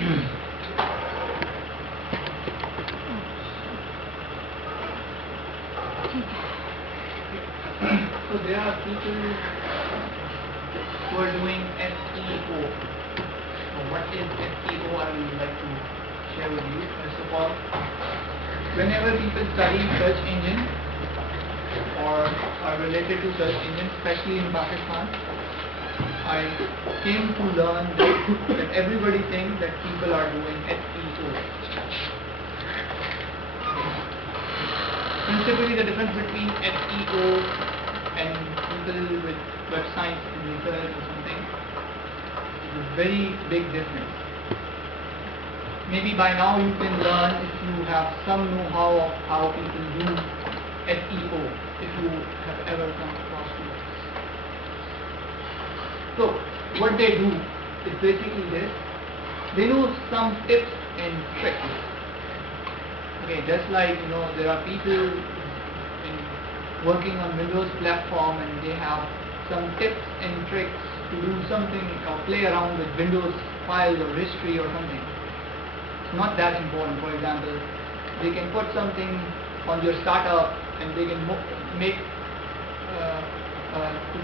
So there are people who are doing SEO. So what is SEO? I would like to share with you. First of all, whenever people study search engine or are related to search engine, especially in Pakistan, I came to learn that everybody thinks that people are doing SEO. Principally, the difference between SEO and people with websites and research or something is a very big difference. Maybe by now you can learn if you have some know-how of how people do SEO, if you have ever come across to it. So, what they do is basically this. They know some tips and tricks. Okay, just like there are people working on Windows platform and they have some tips and tricks to do something or play around with Windows files or history or something. It's not that important. For example, they can put something on your startup and they can make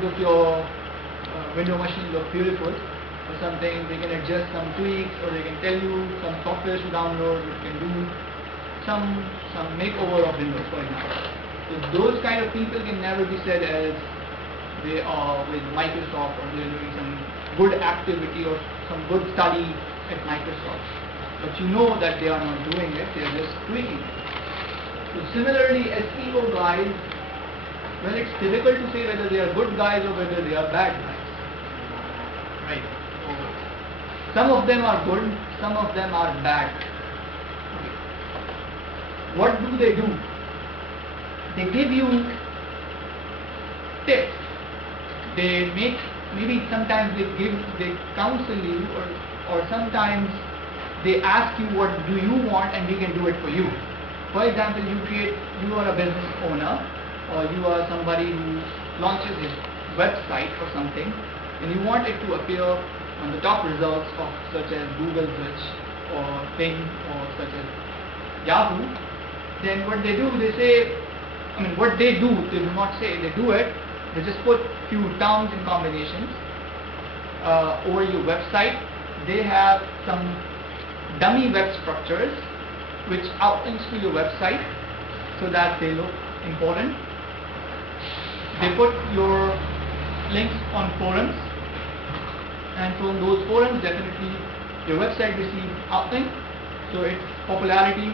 look your window machine look beautiful or something. They can adjust some tweaks or they can tell you some software to download which can do some makeover of Windows, for example. So those kind of people can never be said as they are with Microsoft or they're doing some good activity or some good study at Microsoft. But you know that they are not doing it, they are just tweaking it. So similarly, SEO guys, well, it's difficult to say whether they are good guys or whether they are bad guys. Right? Some of them are good, some of them are bad. Okay. What do? They give you tips. They make, maybe sometimes they counsel you or sometimes they ask you what do you want and they can do it for you. For example, you are a business owner or you are somebody who launches his website or something and you want it to appear on the top results of such as Google search or Bing or such as Yahoo. Then what they do, they say, what they do, they do not say, they do it, they just put few terms and combinations over your website. They have some dummy web structures which outlinks to your website so that they look important. They put your links on forums and from those forums definitely your website receives outlink, so its popularity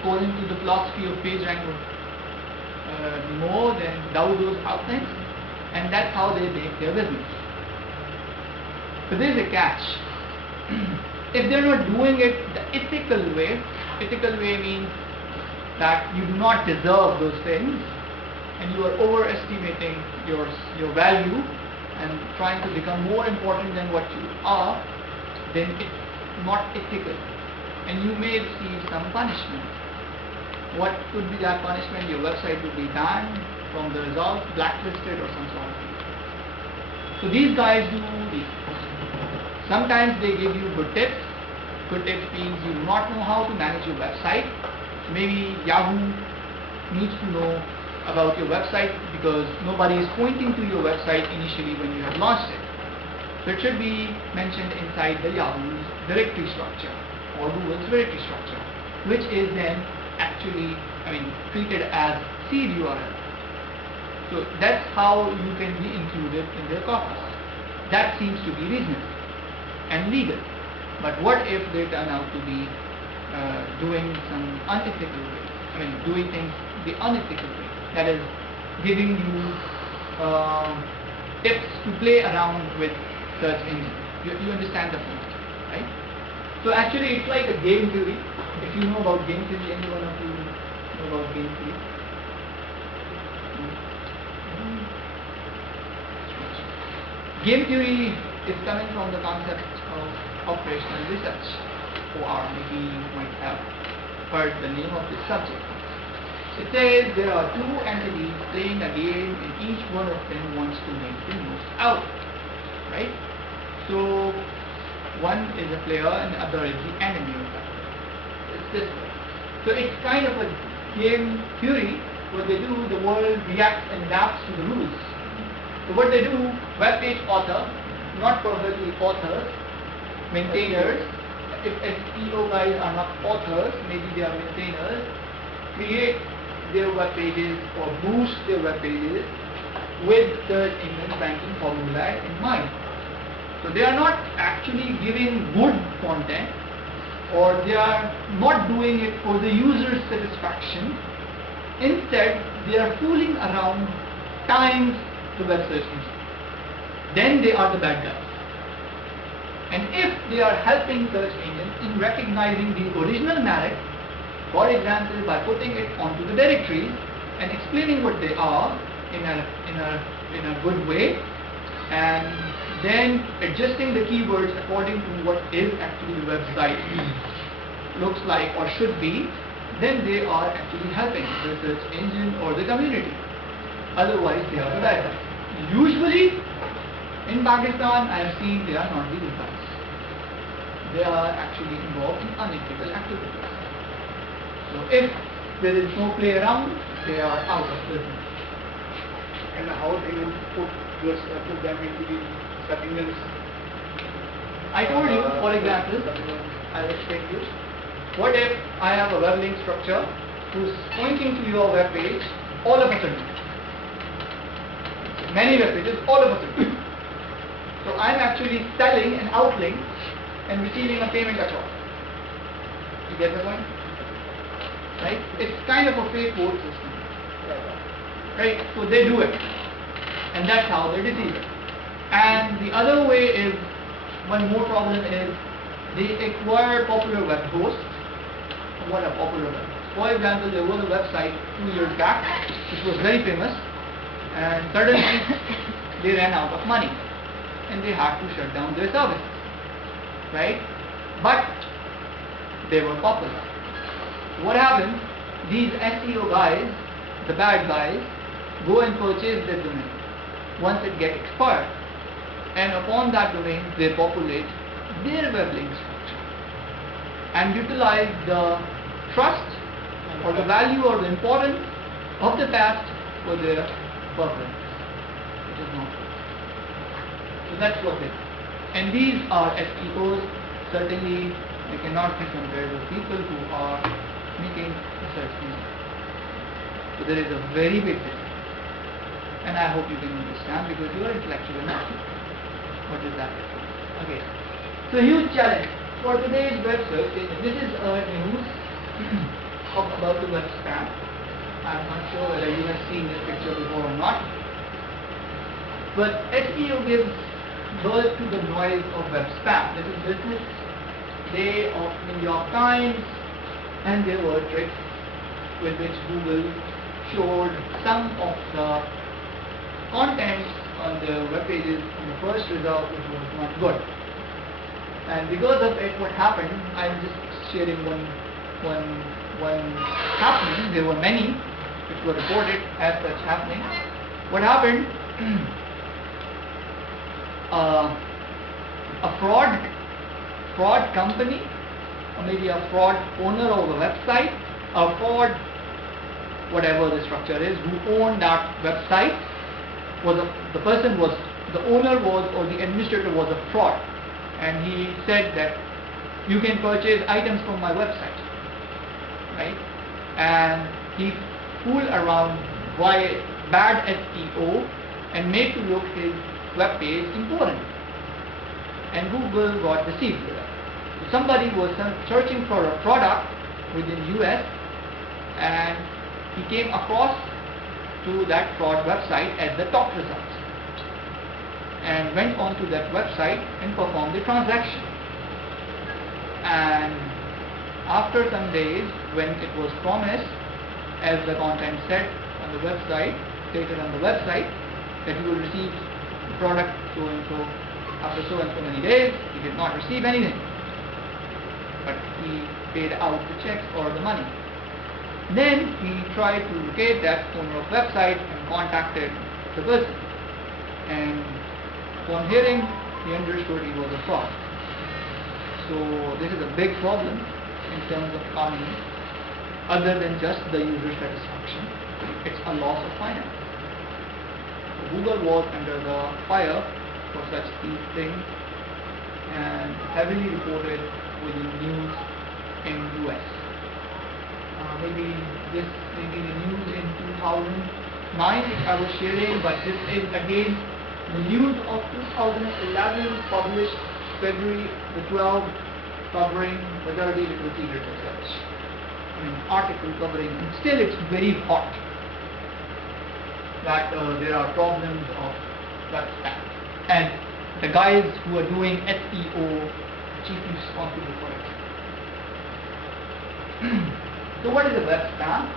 according to the philosophy of PageRank would more than double those outlinks, and that's how they make their business. But there is a catch. If they're not doing it the ethical way means that you do not deserve those things and you are overestimating your value and trying to become more important than what you are, then it's not ethical and you may receive some punishment. What could be that punishment? Your website would be banned from the results, blacklisted or some sort of thing. So these guys do these things. Sometimes they give you good tips. Good tips means you do not know how to manage your website. Maybe Yahoo needs to know about your website because nobody is pointing to your website initially when you have launched it. So it should be mentioned inside the Yahoo's directory structure or Google's directory structure, which is then actually treated as seed URL. So that's how you can be included in their corpus. That seems to be reasonable and legal. But what if they turn out to be doing some unethical way? Doing things the unethical way. That is, giving you tips to play around with search engine. You understand the point, right? So actually it's like a game theory. If you know about game theory, any one of you know about game theory? Game theory is coming from the concept of operational research, or maybe you might have heard the name of this subject. It says there are two entities playing a game and each one of them wants to make the most out, right? So One is a player and the other is the enemy of that player. It's this way. So it's kind of a game theory. What they do, the world reacts and adapts to the rules. So what they do, web page author, not perfectly authors, maintainers, if SEO guys are not authors, maybe they are maintainers, create their web pages or boost their web pages with search engine ranking formula in mind. So they are not actually giving good content, or they are not doing it for the user's satisfaction. Instead, they are fooling around times the web search engine. Then they are the bad guys. And if they are helping search engines in recognizing the original merit, for example, by putting it onto the directories and explaining what they are in a good way, and then adjusting the keywords according to what is actually the website looks like or should be, then they are actually helping the search engine or the community. Otherwise, they are the bad guys. Usually, in Pakistan, I have seen they are not the good guys. They are actually involved in unethical activities. So if there is no play around, they are out of business. And how do you put them into the search engines? I told you, for example, I will explain to you. What if I have a web link structure who's pointing to your web page all of a sudden? Many web pages all of a sudden. So I'm actually selling an outlink and receiving a payment across. You get the point? Right? It's kind of a fake quote system. Right? So they do it. And that's how they deceive it. And the other way is, one more problem is, they acquire popular web hosts. What are popular web hosts? For example, there was a website 2 years back which was very famous, and suddenly they ran out of money and they had to shut down their services. Right? But they were popular. What happens? These SEO guys, the bad guys, go and purchase their domain once it gets expired, and upon that domain they populate their web link structure and utilize the trust or the value or the importance of the past for their purpose, which is not good. So that's what it is. And these are SEOs. Certainly they cannot be compared with people who are making a search engine. So there is a very big difference. And I hope you can understand, because you are intellectual enough. What is that difference? Okay. So huge challenge for today's web search engine. This is a news about the web spam. I'm not sure whether you have seen this picture before or not. But SEO gives birth to the noise of web spam. This is Business Day of New York Times, and there were tricks with which Google showed some of the contents on the web pages on the first result, which was not good. And because of it, what happened, I'm just sharing one happening. There were many which were reported as such happening. What happened? A fraud company, or maybe a fraud owner of a website, a fraud, whatever the structure is, who owned that website, the owner was, or the administrator was a fraud, and he said that you can purchase items from my website, right? And he fooled around by bad SEO and made to look his web page important, and Google got deceived with that. Somebody was searching for a product within US, and he came across to that fraud website as the top result, and went on to that website and performed the transaction. And after some days, when it was promised, as the content said on the website, stated on the website, that you will receive the product so and so after so and so many days, he did not receive anything, but he paid out the checks or the money. Then he tried to locate that owner of website and contacted the person, and upon hearing, he understood he was a fraud. So this is a big problem in terms of economy. Other than just the user satisfaction, it's a loss of finance. So Google was under the fire for such these things, and heavily reported within news in US. Maybe the news in 2009 I was sharing, but this is again the news of 2011 published February the 12th, covering majority literacy research. Article covering, and still it's very hot that there are problems of web spam, and the guys who are doing SEO are chiefly responsible for it. So what is a web spam?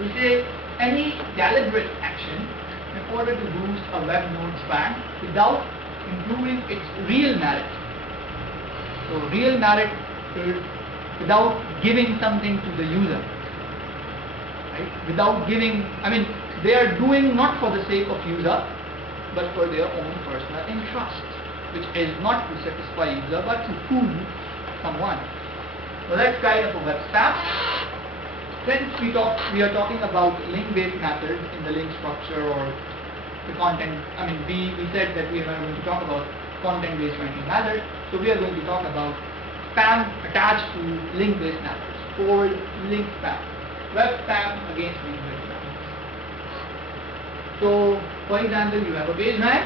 We say any deliberate action in order to boost a web node's rank without improving its real merit. So real merit is without giving something to the user, right? Without giving, they are doing not for the sake of user, but for their own personal interest, which is not to satisfy user, but to fool someone. So that's kind of a web spam. Since we are talking about link-based methods in the link structure or the content, we said that we are going to talk about content-based ranking methods, so we are going to talk about spam attached to link-based methods, called link spam, web spam against link-based methods. So, for example, you have a page rank,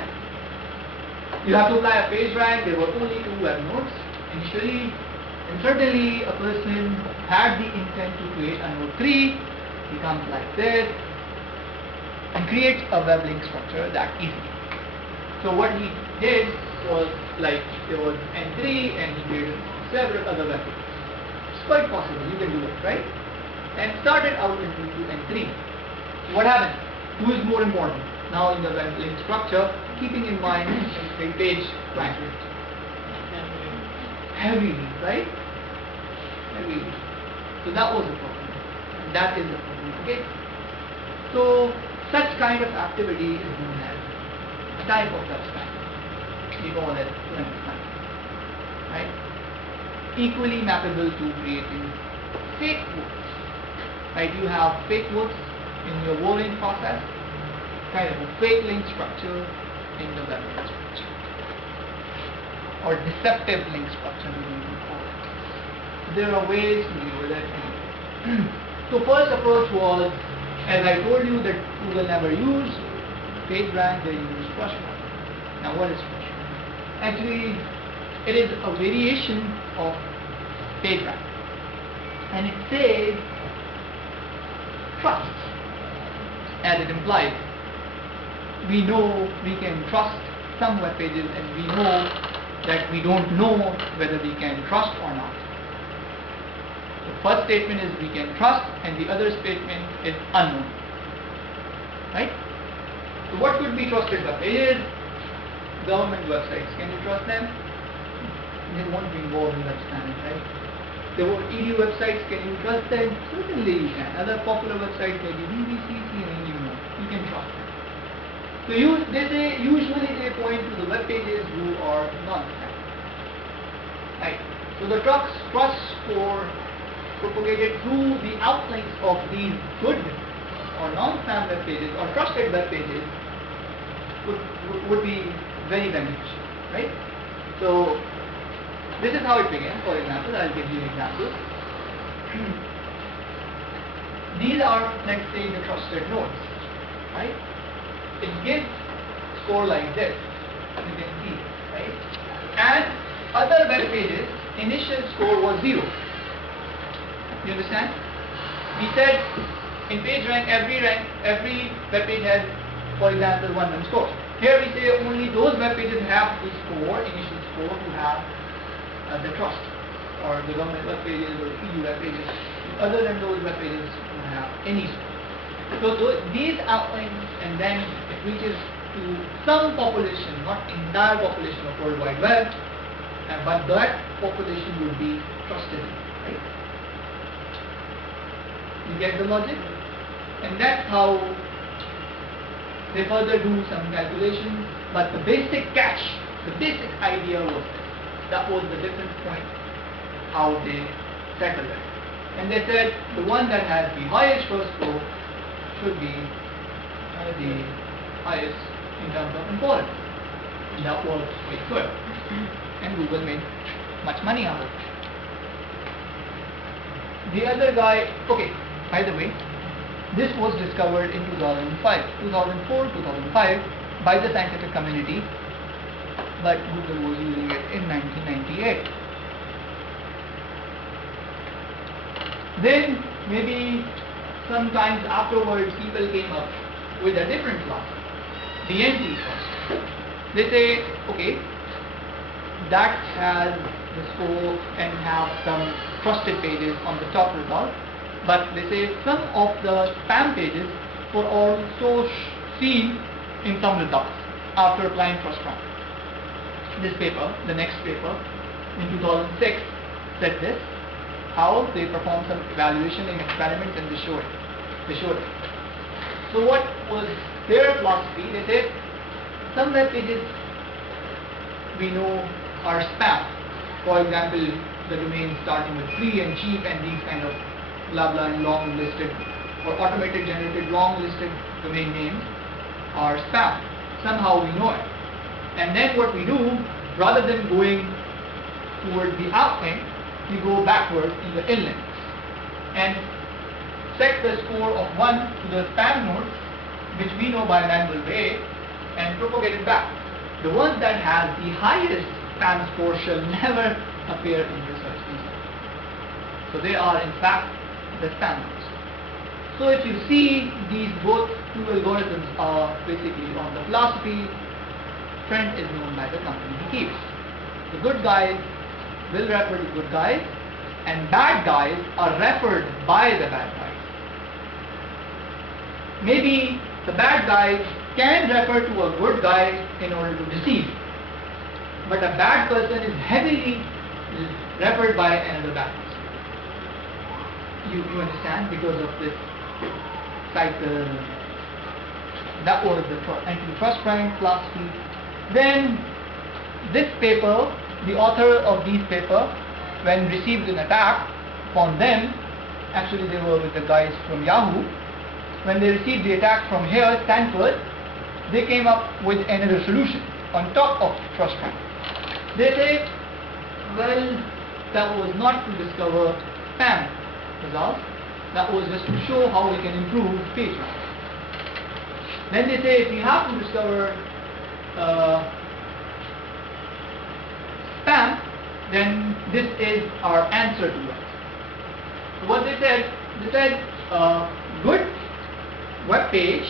you have to apply a page rank. There were only 2 web nodes initially, and certainly a person had the intent to create a node 3. He comes like this and creates a web link structure that easily. So what he did was, like, there was N3 and he created several other web pages. It's quite possible, you can do it, right? And started out into N3. So what happened? Who is more important? Now in the web link structure, keeping in mind the page rank. Heavily, right? Heavily. So that was the problem. And that is the problem. Okay? So such kind of activity is known as a type of web spam. We call it link spam. Right? Equally mappable to creating fake words. Right? You have fake words in your wording process, kind of a fake link structure in the web link structure, or deceptive link structure we need to call it. So there are ways to deal with it. So first approach was, as I told you, that Google never used PageRank, they used TrustRank. Now what is TrustRank? Actually, it is a variation of PageRank, and it says trust, as it implies. We know we can trust some web pages, and we know that we don't know whether we can trust or not. The first statement is we can trust, and the other statement is unknown. Right? So what could be trusted web pages? Government websites. Can you trust them? They won't be involved in web spamming, right? There were EDU websites. Can you trust them? Certainly you can. Other popular websites like BBC, CNN, you can trust them. So usually they point to the web pages who are non-spam. Right? So the trust score propagated through the outlinks of these good or non-spam web pages or trusted web pages would be very beneficial, right? So this is how it began. For example, I'll give you an example. These are, let's say, the trusted nodes, right? It gives score like this. You can see, right? And other web pages, initial score was 0. You understand? We said in PageRank, every web page has, for example, 1 score. Here we say only those web pages have the score, initial score, who have the trust, or the government web pages or EU web pages. Other than those web pages don't have any score. So these outlines, and then it reaches to some population, not entire population of World Wide Web, but that population would be trusted, right? You get the logic? And that's how they further do some calculations, but the basic catch, the basic idea was this. That was the difference point how they settled it. And they said the one that has the highest trust score should be the highest in terms of importance. And that was quite good. And Google made much money out of it. The other guy, okay, by the way, this was discovered in 2004, 2005 by the scientific community, but Google was using it in 1998. Then maybe sometimes afterwards people came up with a different philosophy, the anti-trust. They say, okay, that has the score and have some trusted pages on the top result, but they say some of the spam pages were also seen in some results after applying TrustRank. This paper, the next paper in 2006, said this, how they performed some evaluation and experiments and they showed it. So what was their philosophy? They said some web pages we know are spam. For example, the domains starting with free and cheap and these kind of blah blah and long listed or automated generated long listed domain names are spam. Somehow we know it. And then what we do, rather than going toward the outlink, we go backwards in the inlink and set the score of 1 to the spam node, which we know by manual way, and propagate it back. The ones that have the highest spam score shall never appear in the search result. So they are in fact the spam nodes. So if you see, these both two algorithms are basically on the philosophy. Trend is known by the company he keeps. The good guys will refer to good guys, and bad guys are referred by the bad guys. Maybe the bad guys can refer to a good guy in order to deceive, but a bad person is heavily referred by another bad person. You understand? Because of this cycle. That was the anti-TrustRank philosophy. Then this paper, the author of these paper, when received an attack upon them, actually they were with the guys from Yahoo, when they received the attack from here, Stanford, they came up with another solution on top of TrustRank. They say, well, that was not to discover spam results, that was just to show how we can improve page rank. Then they say, if we have to discover spam, then this is our answer to it. So what they said good web page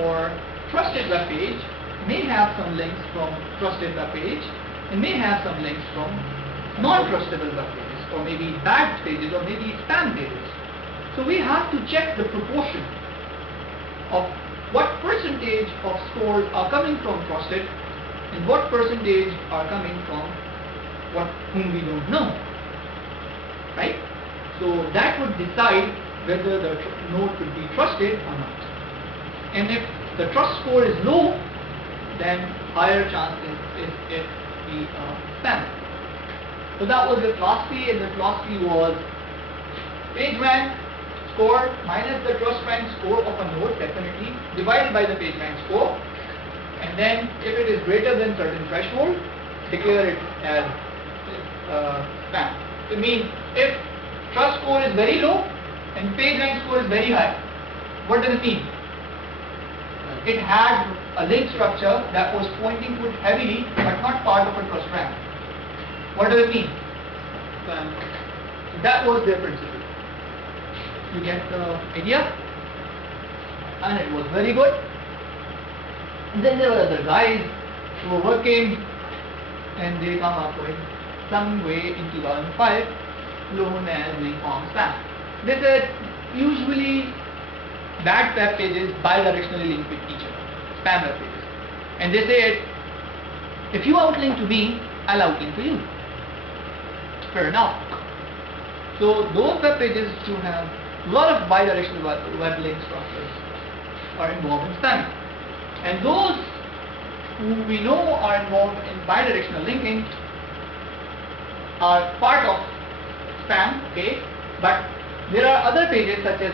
or trusted web page may have some links from trusted web page and may have some links from non-trustable web pages, or maybe bad pages, or maybe spam pages. So we have to check the proportion of what percentage of scores are coming from trusted and what percentage are coming from whom we don't know, right? So that would decide whether the node could be trusted or not. And if the trust score is low, then higher chance is if we spam. So that was the philosophy, and the philosophy was page rank score minus the trust rank score of a node, definitely, divided by the page rank score, and then if it is greater than certain threshold, declare it as spam. It means if trust score is very low and page rank score is very high, what does it mean? It had a link structure that was pointing to it heavily but not part of a trust rank. What does it mean? Spam. That was their principle. You get the idea? And it was very good. And then there were other guys who were working, and they come up with some way in 2005 known as link farm spam. They said usually bad web pages bidirectionally link with each other, spam web pages. And they said, if you outlink to me, I'll outlink to you. Fair enough. So those web pages who have a lot of bidirectional web link structures are involved in spamming. And those who we know are involved in bidirectional linking are part of spam, okay, but there are other pages such as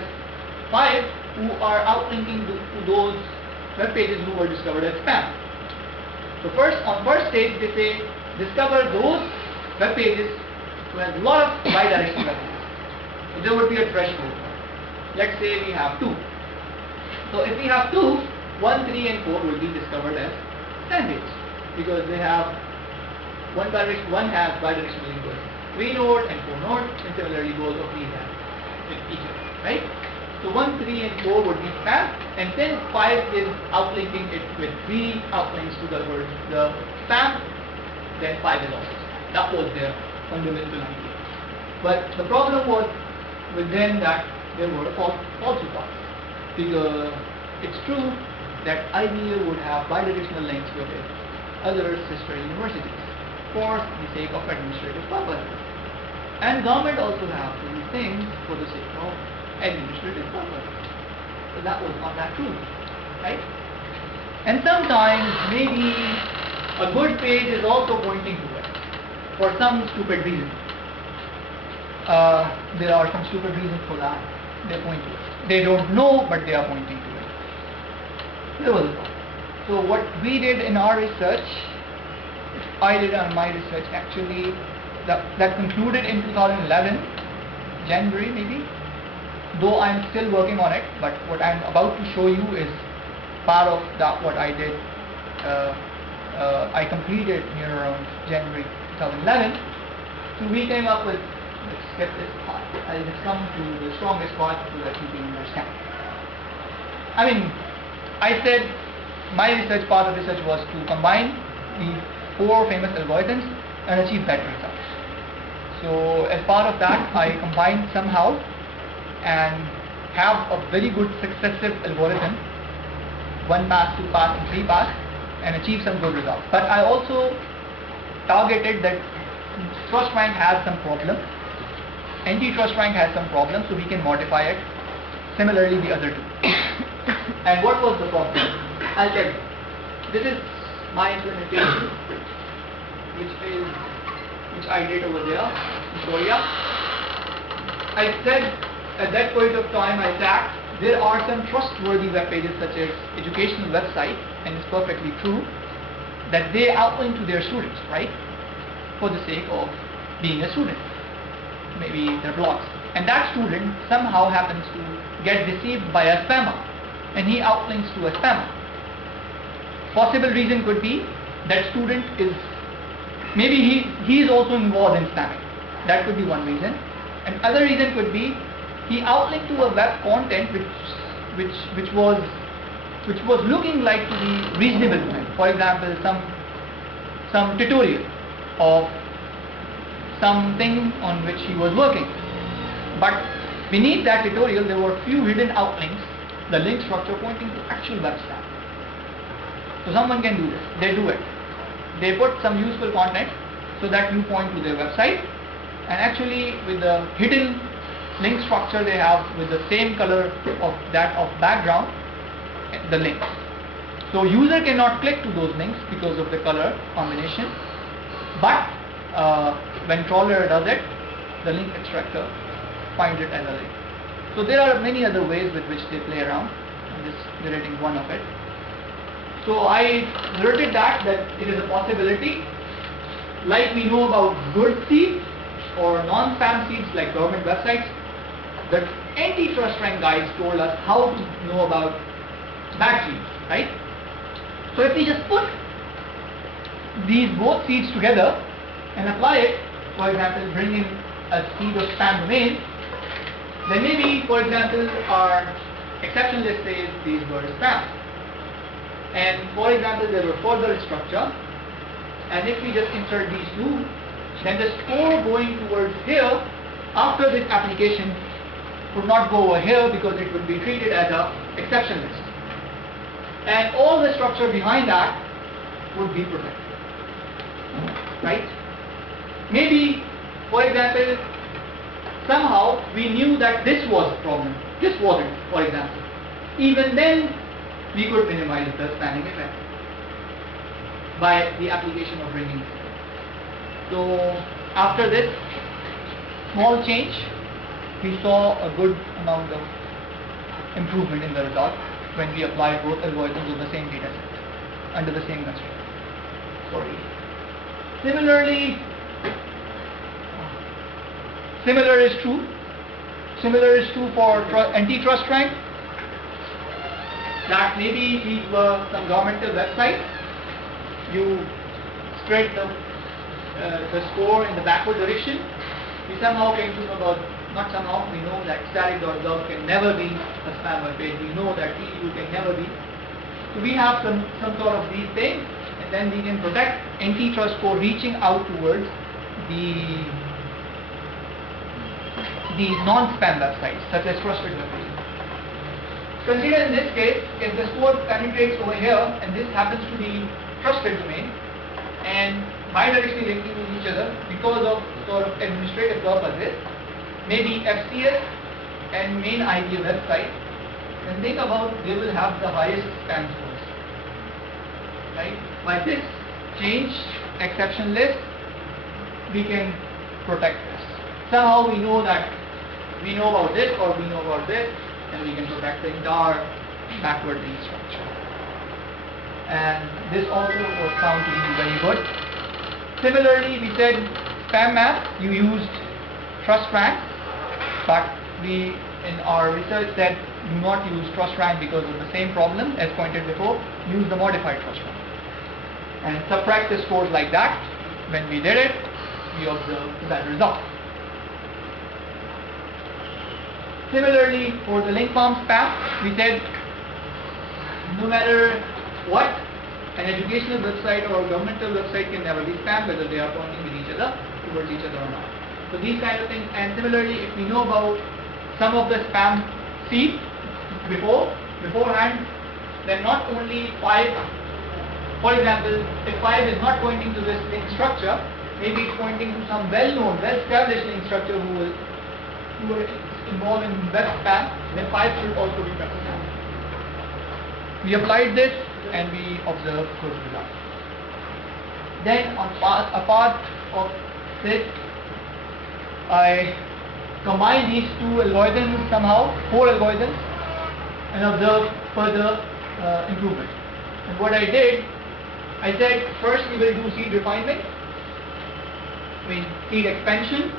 5 who are outlinking to those web pages who were discovered as spam. So on first stage they say discover those web pages who have a lot of bidirectional web pages. So there would be a threshold. Let's say we have 2. So if we have 2, 1, 3 and 4 will be discovered as spam pages because they have one has bidirectional link with 3 node and 4 node, and similarly both of these have with each other, right? So 1, 3 and 4 would be spam, and then 5 is outlinking it with 3 outlinks to the spam, then 5 is also spam. That was their fundamental idea. But the problem was with them that there were false reports, because it's true that IBA would have bidirectional links with its other sister universities for the sake of administrative purposes, and government also have these things for the sake of administrative purposes. So that was not that true, right? And sometimes maybe a good page is also pointing to it for some stupid reason. There are some stupid reasons for that. They point to it. They don't know, but they are pointing to it. There was a problem. So what we did in our research, I did on my research actually, that concluded in 2011, January maybe. Though I'm still working on it, but what I'm about to show you is part of that what I did. I completed near around January 2011. So we came up with, let's get this part. I'll just come to the strongest part so that you can understand. I mean, I said my research part of research was to combine the 4 famous algorithms and achieve better results. So as part of that, I combined somehow and have a very good successive algorithm, 1 pass, 2 pass and 3 pass, and achieve some good results. But I also targeted that TrustRank has some problem, Anti-TrustRank has some problem, so we can modify it. Similarly the other 2. And what was the problem? I'll tell you. This is my implementation, which I did over there in Korea. I said at that point of time, I tagged there are some trustworthy web pages such as educational website, and it's perfectly true that they outlink to their students, right, for the sake of being a student, maybe their blogs, and that student somehow happens to get deceived by a spammer and he outlinks to a spammer. Possible reason could be that student is maybe he is also involved in spamming. That could be one reason. And other reason could be he outlinked to a web content which was looking like to be reasonable to him. For example, some tutorial of something on which he was working. But beneath that tutorial there were few hidden outlinks, the link structure pointing to actual website. So someone can do this. They do it. They put some useful content so that you point to their website, and actually with the hidden link structure they have with the same color of that of background, the links. So user cannot click to those links because of the color combination, but when crawler does it, the link extractor finds it as a link. So there are many other ways with which they play around. I'm just narrating one of it. So I noted that it is a possibility, like we know about good seeds or non-spam seeds like government websites. The Anti-TrustRank guys told us how to know about bad seeds, right? So if we just put these both seeds together and apply it, for example, bring in a seed of spam domain, then maybe, for example, our exception list says these were spam. And for example, there were further structure, and if we just insert these 2, then the score going towards here after this application would not go over here because it would be treated as a exception list, and all the structure behind that would be protected, right? Maybe, for example, somehow we knew that this was a problem, this wasn't, for example. Even then we could minimize the spamming effect by the application of bringing. So after this, small change, we saw a good amount of improvement in the result when we applied both algorithms of the same data set under the same constraint. Sorry. Similarly, similar is true. Similar is true for anti-TrustRank. That maybe these were some governmental websites. You spread the score in the backward direction. We somehow came to know about, not somehow, we know that static.gov can never be a spam web page. We know that TU can never be. So we have some sort of these things, and then we can protect anti-trust score reaching out towards the non-spam websites, such as trusted web pages. Consider in this case, if the score penetrates over here, and this happens to be trusted domain, and bidirectionally linking with each other because of sort of administrative purposes, maybe FCS and main IP website, then think about they will have the highest spam scores. Right? By this change exception list, we can protect this. Somehow we know that we know about this or we know about this, and we can protect the entire backward link structure. And this also was found to be very good. Similarly, we said spam map, you used TrustRank, but we in our research said do not use TrustRank because of the same problem as pointed before. Use the modified TrustRank and subtract the scores like that. When we did it, we observed that result. Similarly, for the link farm spam, we said no matter what, an educational website or a governmental website can never be spam, whether they are pointing with each other towards each other or not. So these kind of things. And similarly, if we know about some of the spam seed beforehand, then not only 5, for example, if 5 is not pointing to this link structure, maybe it's pointing to some well-known, well-established link structure who are involved in web spam, then 5 should also be web spam. We applied this and we observed good results. Then on a part of this, I combined these two algorithms somehow, 4 algorithms, and observed further improvement. And what I did, I said first we will do seed refinement, seed expansion,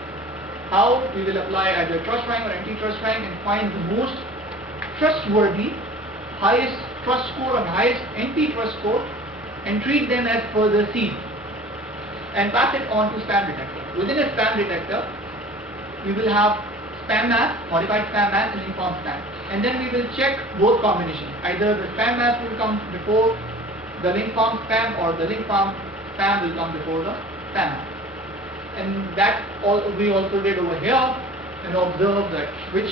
how we will apply either TrustRank or anti-TrustRank and find the most trustworthy, highest trust score and highest anti-trust score and treat them as further seed and pass it on to spam detector. Within a spam detector, we will have spam mask, modified spam mask and informed spam. And then we will check both combinations. Either the spam mask will come before the link farm spam or the link farm spam will come before the spam mask. And that we also did over here and observed that which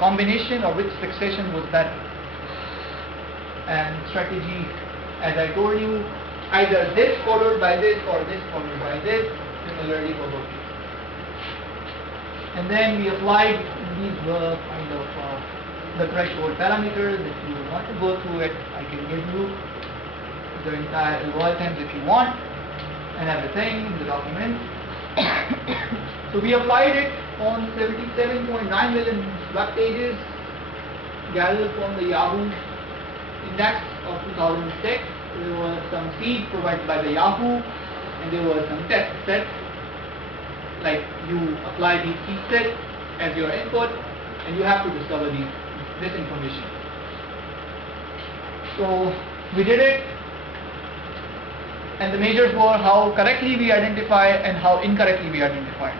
combination or which succession was better. And strategy, as I told you, either this followed by this or this followed by this, similarly for both. And then we applied these kind of the threshold parameters. If you want to go through it, I can give you the entire algorithms if you want and everything in the document. So we applied it on 77.9 million web pages gathered from the Yahoo index of 2006. There was some seed provided by the Yahoo and there were some test sets. Like you apply these seed sets as your input and you have to discover this information. So we did it, and the measures were how correctly we identify and how incorrectly we identify.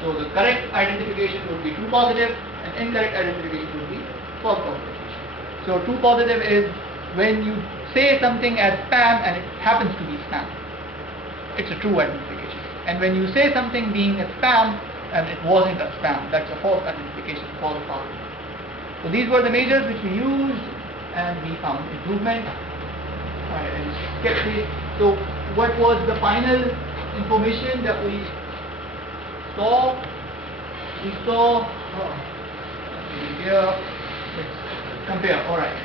So the correct identification would be true positive and incorrect identification would be false positive. So true positive is when you say something as spam and it happens to be spam. It's a true identification. And when you say something being a spam and it wasn't a spam, that's a false identification, false positive. So these were the measures which we used and we found improvement. I skipped this. So what was the final information that we saw? We saw here, let's compare. Alright.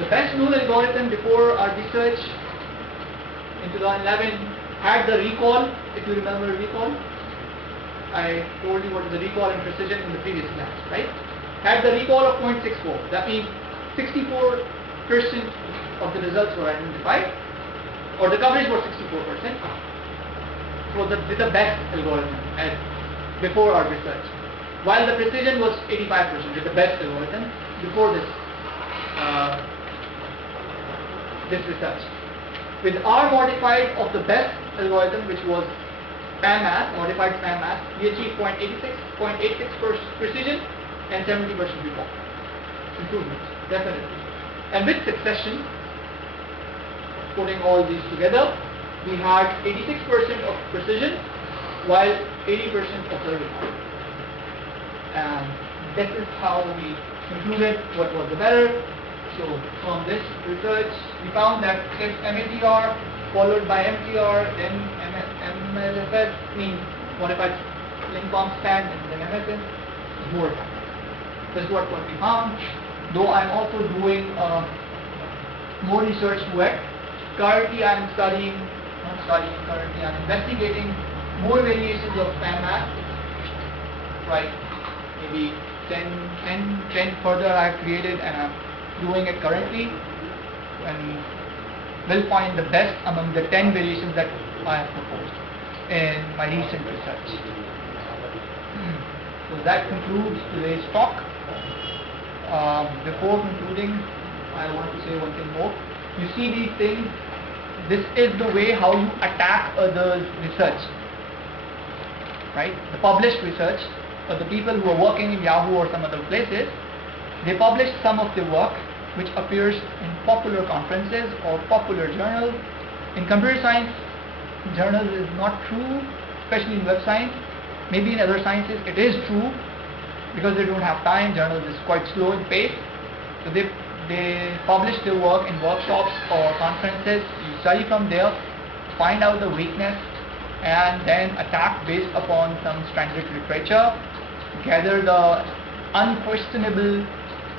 The best known algorithm before our research in 2011 had the recall, if you remember recall. I told you what is the recall and precision in the previous class, right? Had the recall of 0.64. That means 64% of the results were identified, or the coverage was 64%. So with the best algorithm before our research, while the precision was 85% with the best algorithm before this research. With our modified of the best algorithm, which was spam mass, modified spam mass, we achieved 0.86 precision and 70% recall. Improvements, definitely. And with succession, putting all these together, we had 86% of precision while 80% of the recall. And this is how we concluded what was the better. So from this research, we found that if MATR followed by MTR, then MLFS means modified link constant, and then MSN is more effective. This is what we found. Though I'm also doing more research work. Currently I'm investigating more variations of spam mass. Right, maybe 10 further I've created, and I'm doing it currently, and will find the best among the 10 variations that I have proposed in my recent research. So that concludes today's talk. Before concluding, I want to say one thing more. You see these things, this is the way how you attack others' research, right? The published research, or the people who are working in Yahoo or some other places, they publish some of their work which appears in popular conferences or popular journals. In computer science journals is not true, especially in web science. Maybe in other sciences it is true, because they don't have time. Journals is quite slow in pace. So they publish their work in workshops or conferences. You study from there, find out the weakness, and then attack based upon some standard literature, gather the unquestionable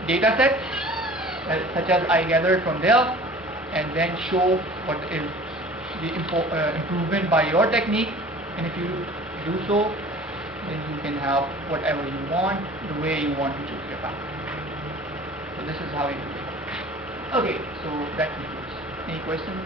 data sets such as I gathered from there, and then show what is the improvement by your technique. And if you do so, then you can have whatever you want, the way you want to choose your path. So this is how you do it. Okay, so that concludes. Any questions?